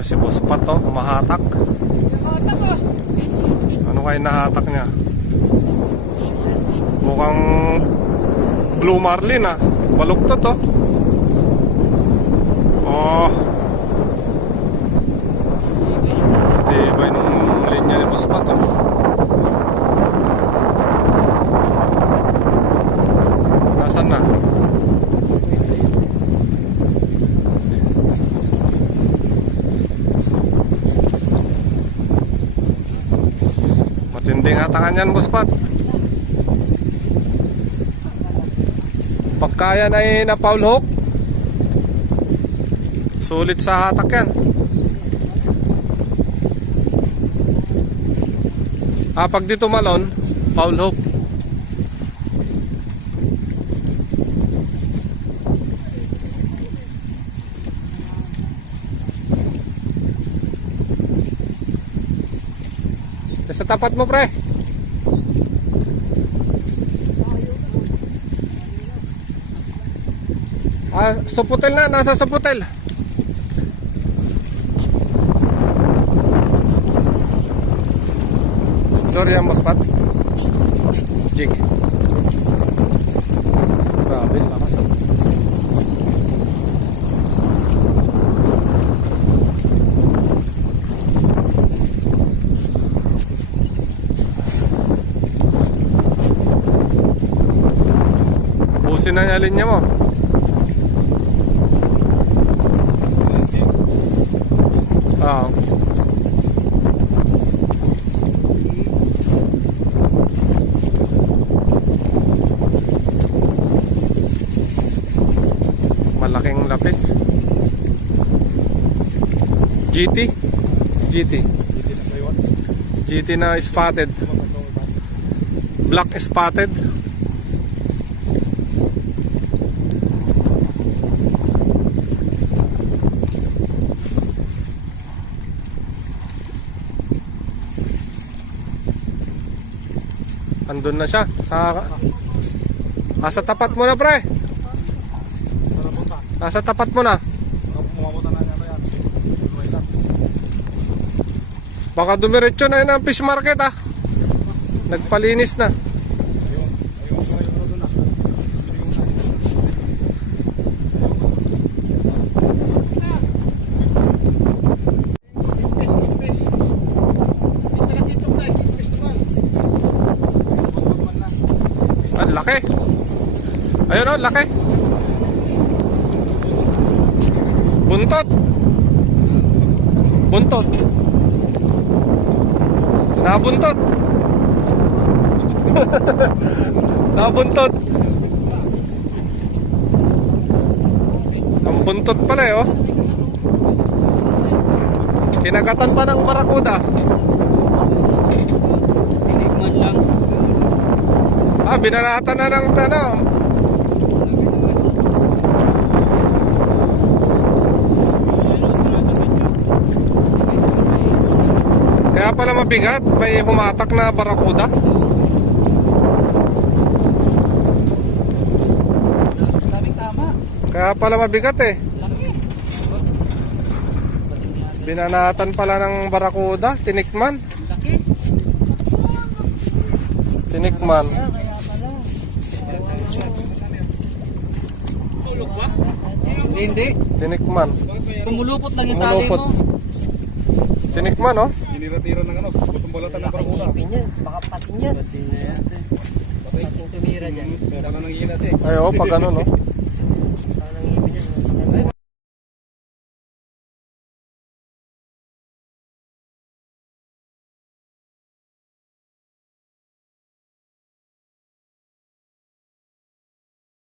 Si Boss Pat to, mahatak. Ano kayo nahatak niya? Mukhang Blue Marlin ah. Baluktot to. Oh. Tibay nung linya ni Boss Pat oh. Nasaan na? Matinding hatangan yan, Boss Pat. Pagka yan ay na-foul hook, sulit sa hatak yan. Pag dito malon, foul hook. Sa tapat mo, pre. Suputel na, nasa suputel. Dorian Boss Pat. Jig. Grabe, lakas. Busin na yung linya mo. Malaking lapis. GT na spotted. Black spotted. Andun na siya sa tapat mo na, pre. Nasa tapat mo na. Baka dumiretso na yun ang fish market ah. Nagpalinis na. Ang laki. Ayun o, laki. Buntot. Buntot. Nabuntot. Nabuntot. Ang buntot pala eh oh. Kinagatan pa ng barakuda. Tinikman lang. Binanatan na ng tanong. Kaya pala mabigat, may humatak na barakuda. Kaya pala mabigat eh. Binanatan pala ng barakuda, tinikman. Tinikman. Hindi. Tinikman. Pumulupot lang yung tali mo. Tinikman oh. Tinira-tira ng gutong balatan ng barakuda. Baka patin yan. Patin tumira dyan. Kaya ka nang hinas eh. Ay oh, pag ano no.